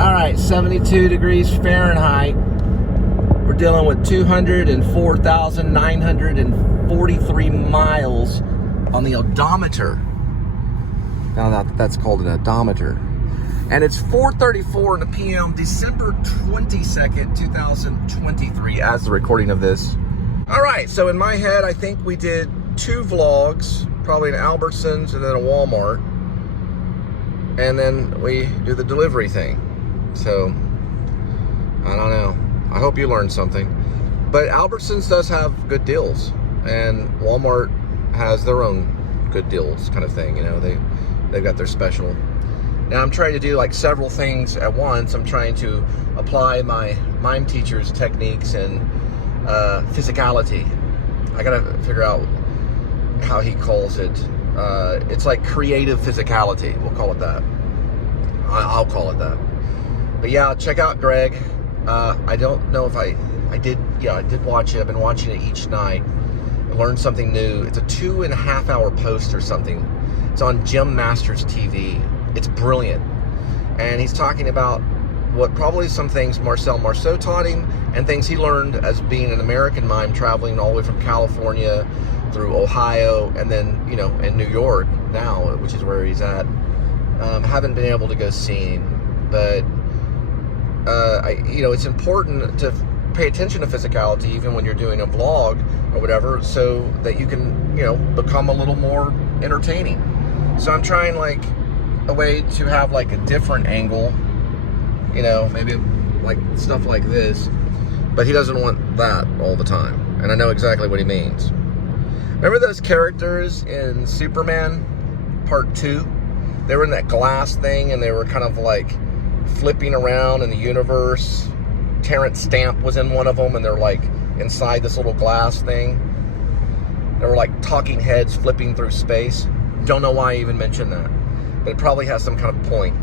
All right, 72 degrees Fahrenheit. We're dealing with 204,943 miles on the odometer. Now that's called an odometer. And it's 4:34 in the p.m., December 22nd, 2023, as the recording of this. All right, so in my head, I think we did 2 vlogs, probably an Albertsons and then a Walmart. And then we do the delivery thing. So, I don't know. I hope you learned something. But Albertsons does have good deals. And Walmart has their own good deals kind of thing. You know, they've got their special. Now I'm trying to do like several things at once. I'm trying to apply my mime teacher's techniques and physicality. I gotta figure out how he calls it. It's like creative physicality. We'll call it that. I'll call it that. But yeah, check out Greg. I don't know if I did watch it. I've been watching it each night. I learned something new. It's a 2.5 hour post or something. It's on Jim Masters TV. It's brilliant. And he's talking about what probably some things Marcel Marceau taught him and things he learned as being an American mime, traveling all the way from California through Ohio and then, you know, in New York now, which is where he's at. Haven't been able to go see him, but it's important to pay attention to physicality even when you're doing a vlog or whatever, so that you can, you know, become a little more entertaining. So I'm trying like a way to have like a different angle, you know, maybe like stuff like this, but he doesn't want that all the time, and I know exactly what he means. Remember those characters in Superman Part 2? They were in that glass thing and they were kind of like flipping around in the universe. Terrence Stamp was in one of them and they're like inside this little glass thing. They were like talking heads flipping through space. Don't know why I even mentioned that, but it probably has some kind of point.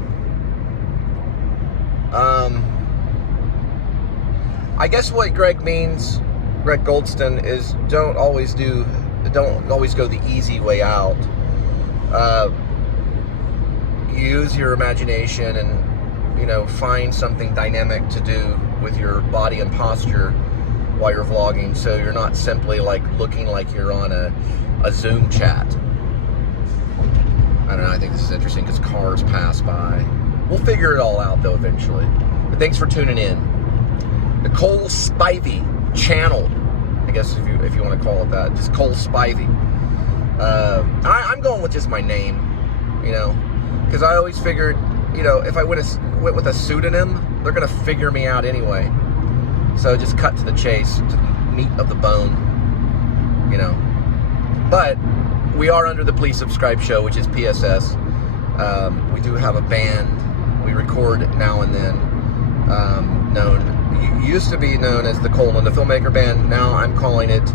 I guess what Greg means, Greg Goldston, is don't always go the easy way out. Use your imagination and, you know, find something dynamic to do with your body and posture while you're vlogging, so you're not simply like looking like you're on a Zoom chat. I don't know, I think this is interesting because cars pass by. We'll figure it all out though eventually. But thanks for tuning in. The Cole Spivey channel, I guess if you want to call it that, just Cole Spivey. I'm going with just my name, you know, because I always figured, you know, if I went with a pseudonym, they're gonna figure me out anyway. So just cut to the chase, to the meat of the bone, you know. But we are under the Please Subscribe show, which is p.s.s. We do have a band. We record now and then. Used to be known as TheColeandLindaFilmmakerBand. Now I'm calling it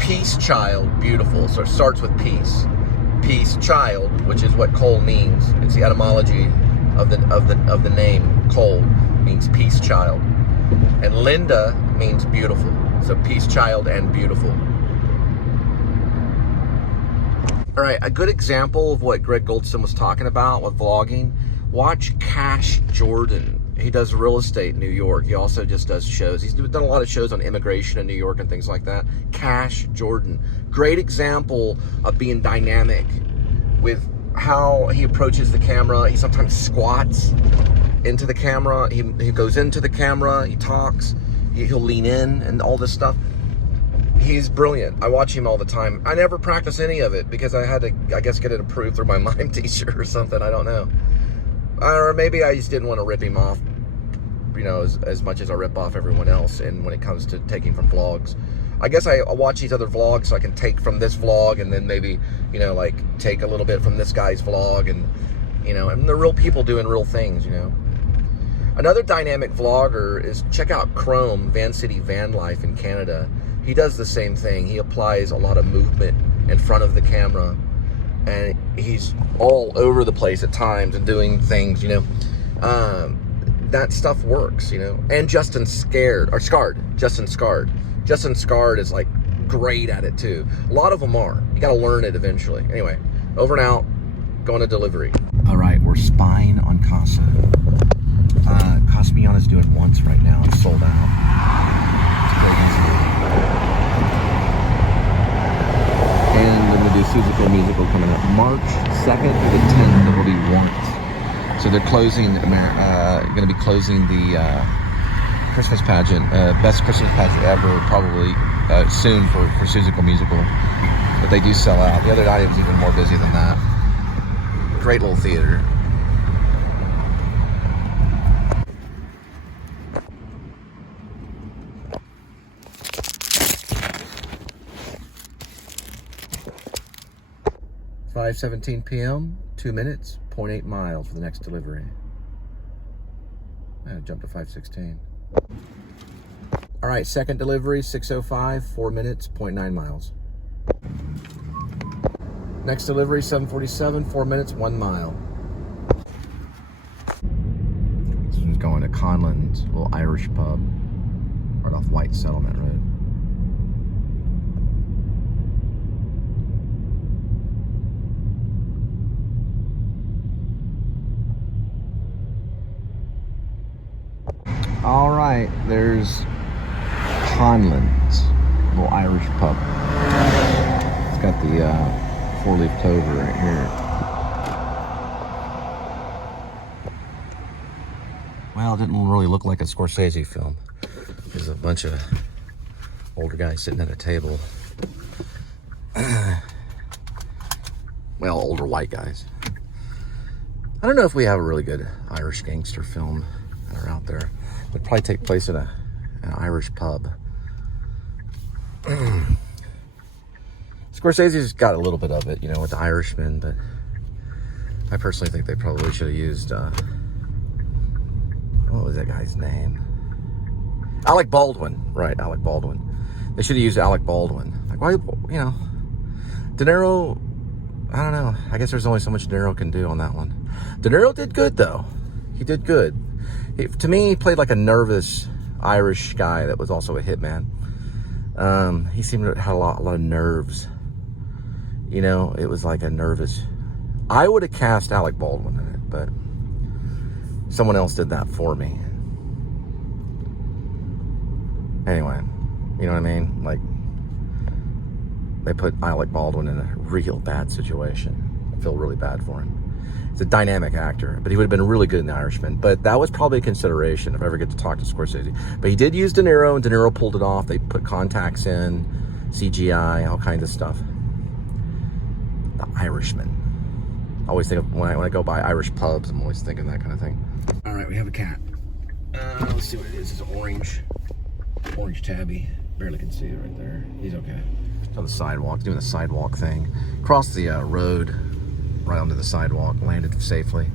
Peace Child Beautiful. So it starts with peace. Peace Child, which is what Cole means. It's the etymology of the name. Cole means peace child, and Linda means beautiful. So peace child and beautiful. All right, a good example of what Greg Goldston was talking about with vlogging. Watch Cash Jordan. He does real estate in New York. He also just does shows. He's done a lot of shows on immigration in New York and things like that. Cash Jordan. Great example of being dynamic with how he approaches the camera. He sometimes squats into the camera. He goes into the camera. He talks. He'll lean in and all this stuff. He's brilliant. I watch him all the time. I never practice any of it because I had to, I guess, get it approved through my mime teacher or something. I don't know. Or maybe I just didn't want to rip him off, you know, as much as I rip off everyone else. And when it comes to taking from vlogs, I guess I watch these other vlogs so I can take from this vlog and then maybe, you know, like take a little bit from this guy's vlog, and, you know, and they're real people doing real things, you know. Another dynamic vlogger is, check out Chrome, Van City Van Life in Canada. He does the same thing. He applies a lot of movement in front of the camera, and he's all over the place at times and doing things, you know. That stuff works, you know. And Justin Scarred is like great at it too. A lot of them are. You gotta learn it eventually. Anyway, over and out. going to delivery. All right, we're spying on Casa. Caspiana's doing once right now. It's sold out. And I'm going to do Suzuko Musical coming up March 2nd through the 10th. It will be once. So they're closing, going to be closing the Christmas pageant, best Christmas pageant ever, probably soon for Suzuko Musical. But they do sell out. The other night was even more busy than that. Great little theater. $5:17 p.m., 2 minutes, 0.8 miles for the next delivery. I jumped to 5:16. All right, second delivery, 6:05, 4 minutes, 0.9 miles. Next delivery, 7:47, 4 minutes, 1 mile. This one's going to Conlin's, a little Irish pub, right off White Settlement Road. All right, there's Conlin's, a little Irish pub. It's got the four-leaf clover right here. Well, it didn't really look like a Scorsese film. There's a bunch of older guys sitting at a table. Well, older white guys. I don't know if we have a really good Irish gangster film that are out there. It would probably take place in an Irish pub. Scorsese's got a little bit of it, you know, with the Irishman, but I personally think they probably should have used, what was that guy's name? Alec Baldwin, right, Alec Baldwin. They should have used Alec Baldwin. Like, why, you know, De Niro, I don't know. I guess there's only so much De Niro can do on that one. De Niro did good, though. He did good. To me, he played like a nervous Irish guy that was also a hitman. He seemed to have a lot of nerves. You know, it was like a nervous... I would have cast Alec Baldwin in it, but someone else did that for me. Anyway, you know what I mean? Like, they put Alec Baldwin in a real bad situation. I feel really bad for him. He's a dynamic actor, but he would have been really good in The Irishman. But that was probably a consideration if I ever get to talk to Scorsese. But he did use De Niro, and De Niro pulled it off. They put contacts in, CGI, all kinds of stuff. The Irishman. I always think of, when I go by Irish pubs, I'm always thinking that kind of thing. All right, we have a cat. Let's see what it is. It's orange tabby. Barely can see it right there. He's okay. On the sidewalk, doing the sidewalk thing. Crossed the road right onto the sidewalk, landed safely.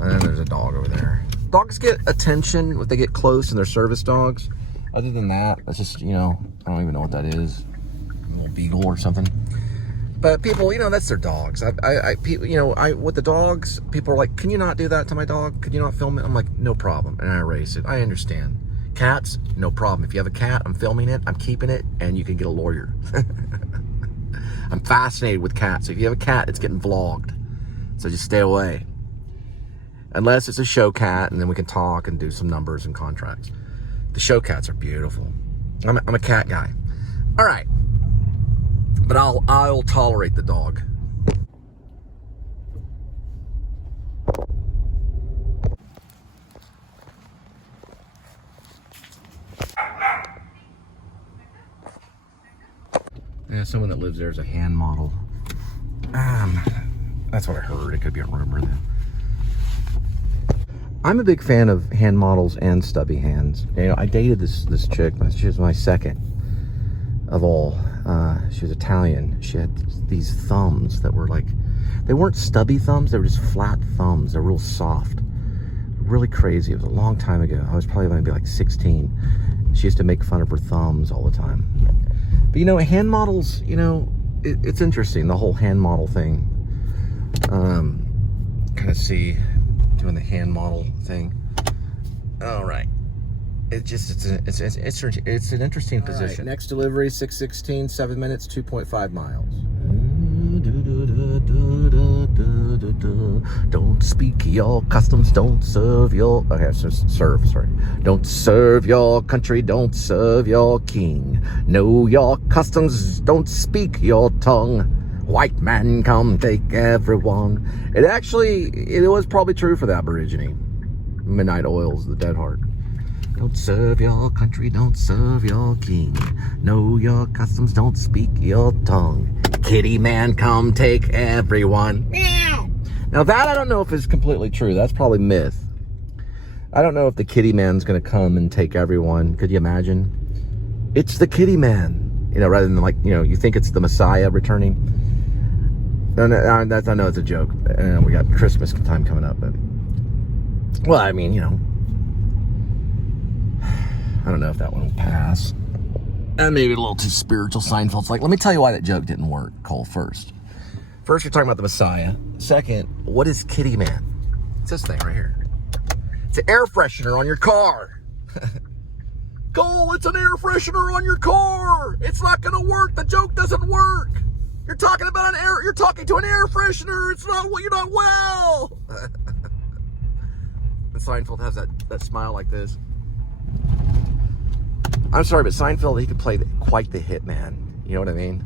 And then there's a dog over there. Dogs get attention if they get close and they're service dogs. Other than that, that's just, you know, I don't even know what that is. A little beagle or something. But people, you know, that's their dogs. With the dogs, people are like, can you not do that to my dog? Could you not film it? I'm like, no problem. And I erase it. I understand. Cats, no problem. If you have a cat, I'm filming it, I'm keeping it, and you can get a lawyer. I'm fascinated with cats. If you have a cat, it's getting vlogged. So just stay away. Unless it's a show cat, and then we can talk and do some numbers and contracts. The show cats are beautiful. I'm a cat guy. All right. But I'll tolerate the dog. Yeah, someone that lives there is a hand model. That's what I heard. It could be a rumor then. I'm a big fan of hand models and stubby hands. You know, I dated this chick. She was my second of all. She was Italian. She had these thumbs that were like, they weren't stubby thumbs. They were just flat thumbs. They're real soft. Really crazy. It was a long time ago. I was probably maybe like 16. She used to make fun of her thumbs all the time. But you know, hand models, you know, it's interesting, the whole hand model thing. Kind of see doing the hand model thing. All right. It's an interesting position. Right, next delivery, 6:16, 7 minutes, 2.5 miles. Don't speak your customs, don't serve your... Okay, so serve, sorry. Don't serve your country, don't serve your king. Know your customs, don't speak your tongue. White man, come take everyone. It was probably true for the Aborigine. Midnight Oils, the Dead Heart. Don't serve your country, don't serve your king. Know your customs, don't speak your tongue. Kitty man, come take everyone. Meow. Now that I don't know if is completely true. That's probably myth. I don't know if the kitty man's going to come and take everyone. Could you imagine? It's the kitty man. You know, rather than like, you know, you think it's the Messiah returning. I know it's a joke. We got Christmas time coming up, but... Well, I mean, you know... I don't know if that one will pass. And maybe a little too spiritual. Seinfeld's like, let me tell you why that joke didn't work, Cole, first. First, you're talking about the Messiah. Second, what is Kitty Man? It's this thing right here. It's an air freshener on your car. Cole, it's an air freshener on your car. It's not going to work. The joke doesn't work. You're talking about you're talking to an air freshener. It's not, you're not well. And Seinfeld has that smile like this. I'm sorry, but Seinfeld, he could play quite the hitman. You know what I mean?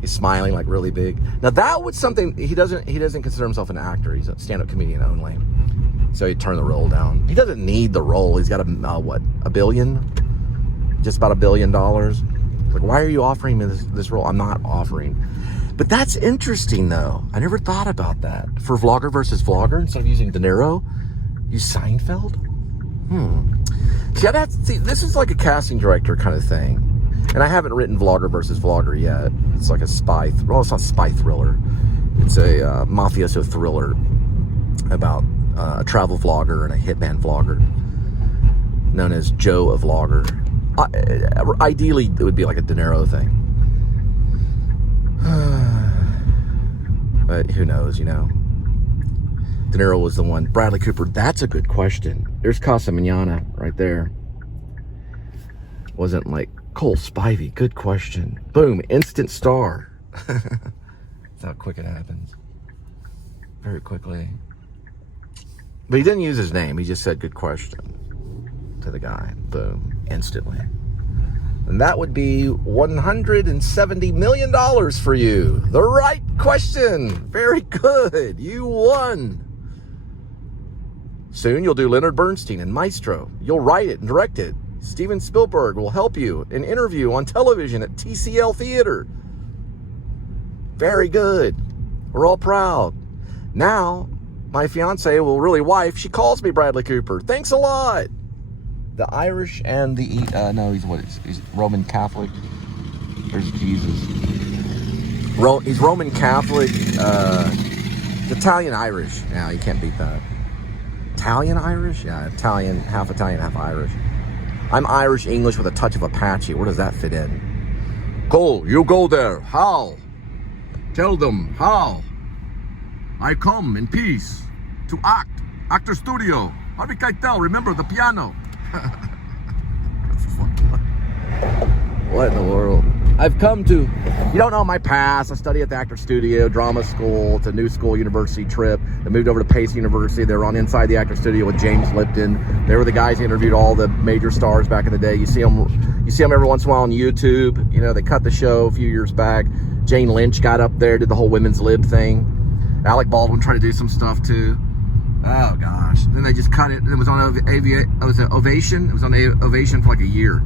He's smiling like really big. Now that was something, he doesn't consider himself an actor. He's a stand-up comedian only. So he'd turn the role down. He doesn't need the role. He's got $1 billion? Just about $1 billion. Like, why are you offering me this role? I'm not offering. But that's interesting though. I never thought about that. For vlogger versus vlogger, instead of using De Niro, use Seinfeld? See, this is like a casting director kind of thing. And I haven't written vlogger versus vlogger yet. It's like a it's not a spy thriller. It's a mafioso thriller about a travel vlogger and a hitman vlogger known as Joe a Vlogger. Ideally, it would be like a De Niro thing. But who knows, you know. De Niro was the one. Bradley Cooper, that's a good question. There's Casa Mañana right there. Wasn't like Cole Spivey, good question. Boom, instant star. That's how quick it happens. Very quickly. But he didn't use his name. He just said good question to the guy. Boom, instantly. And that would be $170 million for you. The right question. Very good. You won. Soon you'll do Leonard Bernstein and Maestro. You'll write it and direct it. Steven Spielberg will help you in interview on television at TCL Theater. Very good. We're all proud. Now, my fiance, well, really wife, she calls me Bradley Cooper. Thanks a lot. The Irish and the... no, he's Roman Catholic. There's Jesus. He's Roman Catholic. He's Italian-Irish. Yeah, you can't beat that. Italian-Irish? Yeah, Italian, half Irish. I'm Irish-English with a touch of Apache. Where does that fit in? Cole, you go there. How? Tell them how. I come in peace to act. Actor studio. Harvey Keitel, remember the piano. What in the world? I've come to, you don't know my past. I study at the Actor Studio, drama school. It's a new school university trip. I moved over to Pace University. They were on Inside the Actor Studio with James Lipton. They were the guys who interviewed all the major stars back in the day. You see them every once in a while on YouTube. You know, they cut the show a few years back. Jane Lynch got up there, did the whole women's lib thing. Alec Baldwin tried to do some stuff too. Oh gosh. Then they just cut it. It was on Ovation. It was on Ovation for like a year.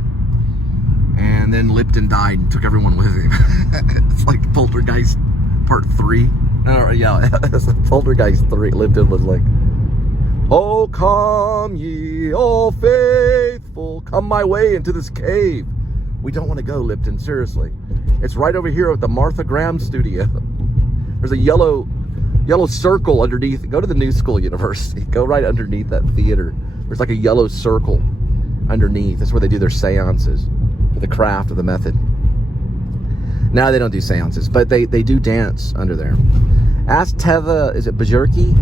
And then Lipton died and took everyone with him. It's like Poltergeist Part 3. Yeah, Poltergeist 3. Lipton was like, "Oh, come ye, all faithful, come my way into this cave." We don't want to go, Lipton, seriously. It's right over here at the Martha Graham studio. There's a yellow circle underneath. Go to the New School University. Go right underneath that theater. There's like a yellow circle underneath. That's where they do their seances. The craft of the method. Now they don't do seances, but they do dance under there. Ask Teva, is it Bajurki?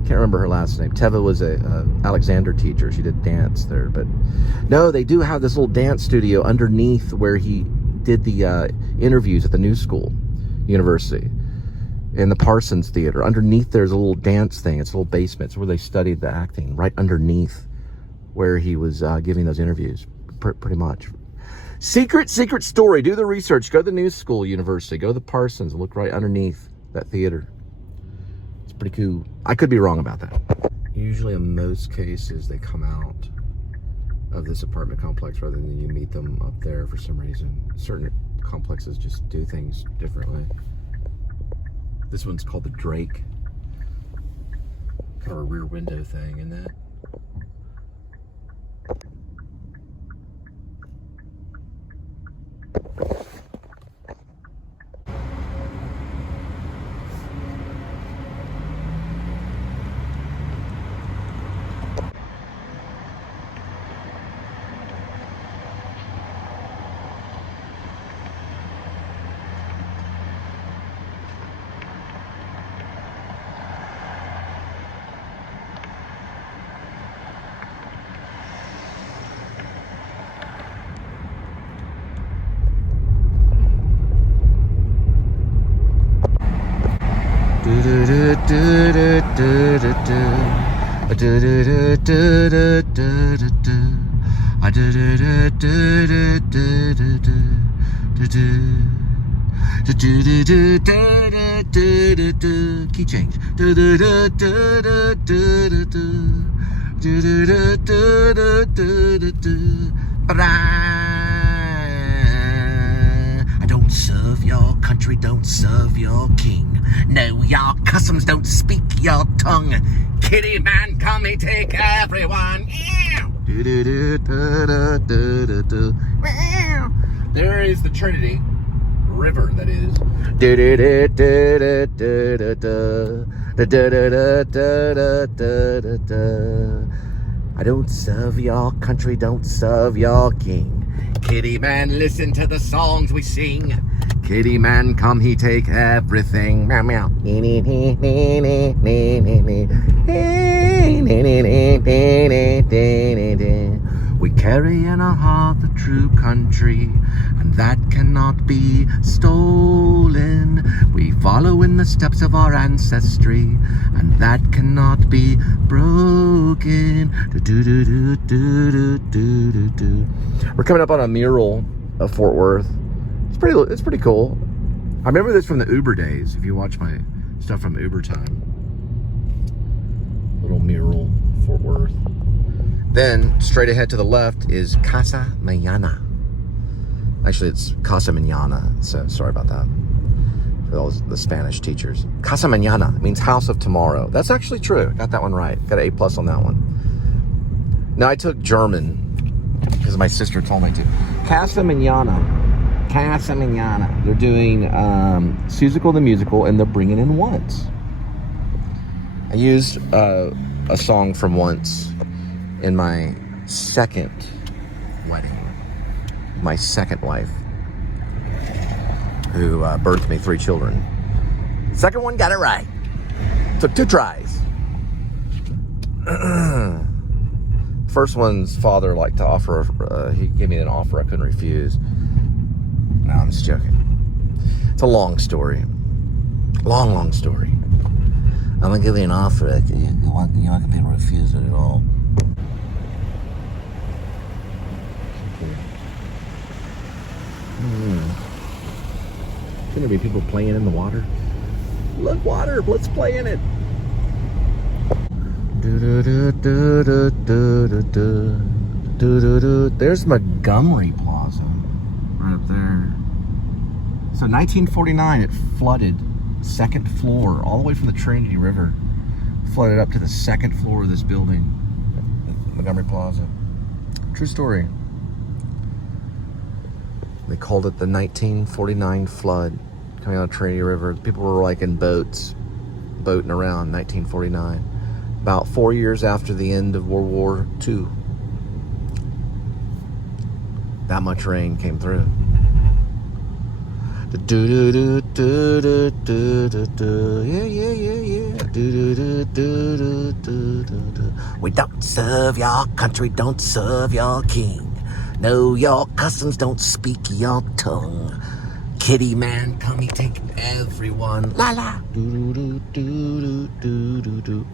Can't remember her last name. Teva was a Alexander teacher. She did dance there, but no, they do have this little dance studio underneath where he did the interviews at the New School University. in the Parsons Theater. Underneath there's a little dance thing. It's a little basement. It's where they studied the acting, right underneath where he was giving those interviews, pretty much. Secret story. Do the research. Go to the New School University. Go to the Parsons and look right underneath that theater. It's pretty cool. I could be wrong about that. Usually in most cases, they come out of this apartment complex rather than you meet them up there for some reason. Certain complexes just do things differently. This one's called the Drake. Kind of a rear window thing, isn't it? Key change. I don't serve your country, don't serve your king. No, your customs don't speak your tongue. Kitty man, come and take everyone. There is the Trinity River, that is. I don't serve your country, don't serve your king. Kitty man, listen to the songs we sing. Kitty man, come, he take everything. Meow, meow. We carry in our heart the true country, and that cannot be stolen. We follow in the steps of our ancestry, and that cannot be broken. We're coming up on a mural of Fort Worth. It's pretty cool. I remember this from the Uber days. If you watch my stuff from Uber time, little mural, Fort Worth. Then straight ahead to the left is Casa Mañana. Actually, it's Casa Mañana. So sorry about that for those the Spanish teachers. Casa Mañana means house of tomorrow. That's actually true. Got that one right. Got an A+ on that one. Now I took German because my sister told me to. Casa Mañana. Casa Mañana. They're doing Seussical the Musical, and they're bringing in Once. I used a song from Once in my second wedding. My second wife, who birthed me 3 children. Second one got it right. Took 2 tries. First one's father liked to offer, he gave me an offer I couldn't refuse. No, I'm just joking. It's a long story. Long story. I'm gonna give you an offer that you're not gonna be able to refuse it at all. Gonna be people playing in the water. Look, water, let's play in it. There's Montgomery Plaza right up there. So 1949, it flooded, 2nd floor, all the way from the Trinity River, flooded up to the 2nd floor of this building, Montgomery Plaza. True story. They called it the 1949 flood coming out of Trinity River. People were like in boats, boating around 1949. About 4 years after the end of World War II. That much rain came through. We don't serve your country, don't serve your king. No, your customs don't speak your tongue. Kitty man, come he take everyone. La la. Do do do do do do do.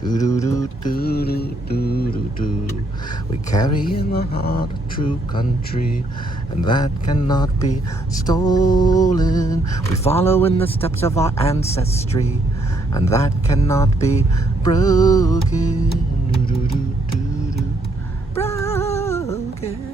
Do do do do do do do. We carry in the heart a true country, and that cannot be stolen. We follow in the steps of our ancestry, and that cannot be broken. Do do do do do. Broken.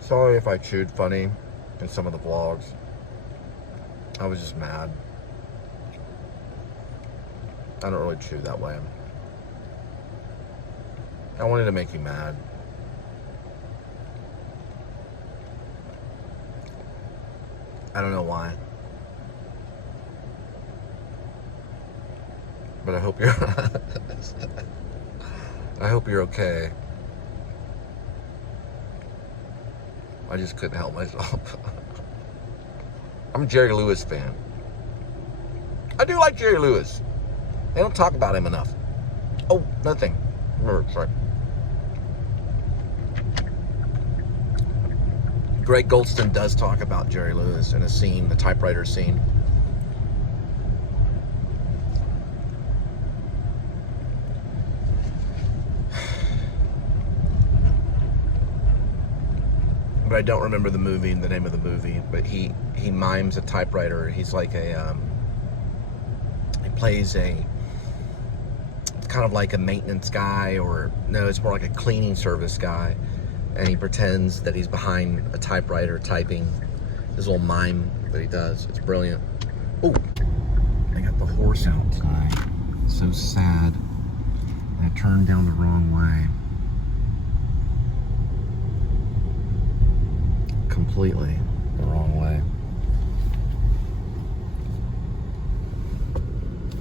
Sorry if I chewed funny in some of the vlogs. I was just mad. I don't really chew that way. I wanted to make you mad. I don't know why. But I hope you're I hope you're okay. I just couldn't help myself. I'm a Jerry Lewis fan. I do like Jerry Lewis. They don't talk about him enough. Oh, another thing. Sorry. Greg Goldston does talk about Jerry Lewis in a scene, the typewriter scene. But I don't remember the movie, the name of the movie. But he mimes a typewriter. He's like a he plays a kind of like a maintenance guy, or no, it's more like a cleaning service guy, and he pretends that he's behind a typewriter typing. This little mime that he does. It's brilliant. Oh, I got the horse out today. So sad. I turned down the wrong way. Completely the wrong way.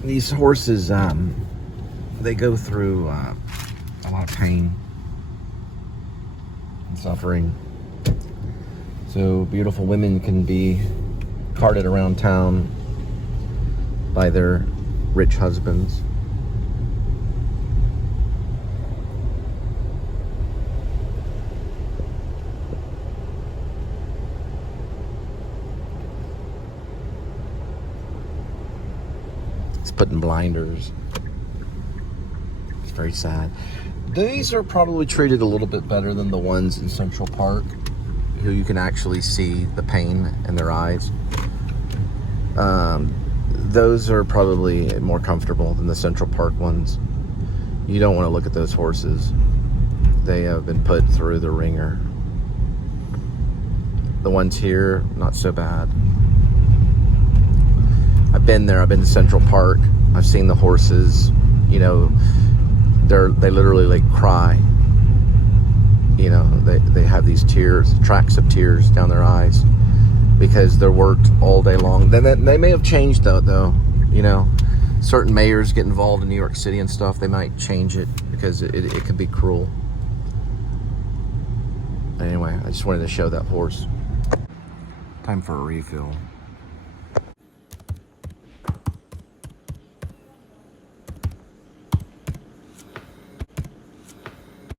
These horses, they go through a lot of pain and suffering. So beautiful women can be carted around town by their rich husbands. Putting blinders. It's very sad. These are probably treated a little bit better than the ones in Central Park, who you can actually see the pain in their eyes. Those are probably more comfortable than the Central Park ones. You don't want to look at those horses. They have been put through the ringer. The ones here, not so bad. I've been there. I've been to Central Park. I've seen the horses. You know, they literally like cry. You know, they have these tears, tracks of tears down their eyes, because they're worked all day long. Then they may have changed though. You know, certain mayors get involved in New York City and stuff. They might change it because it could be cruel. Anyway, I just wanted to show that horse. Time for a refill.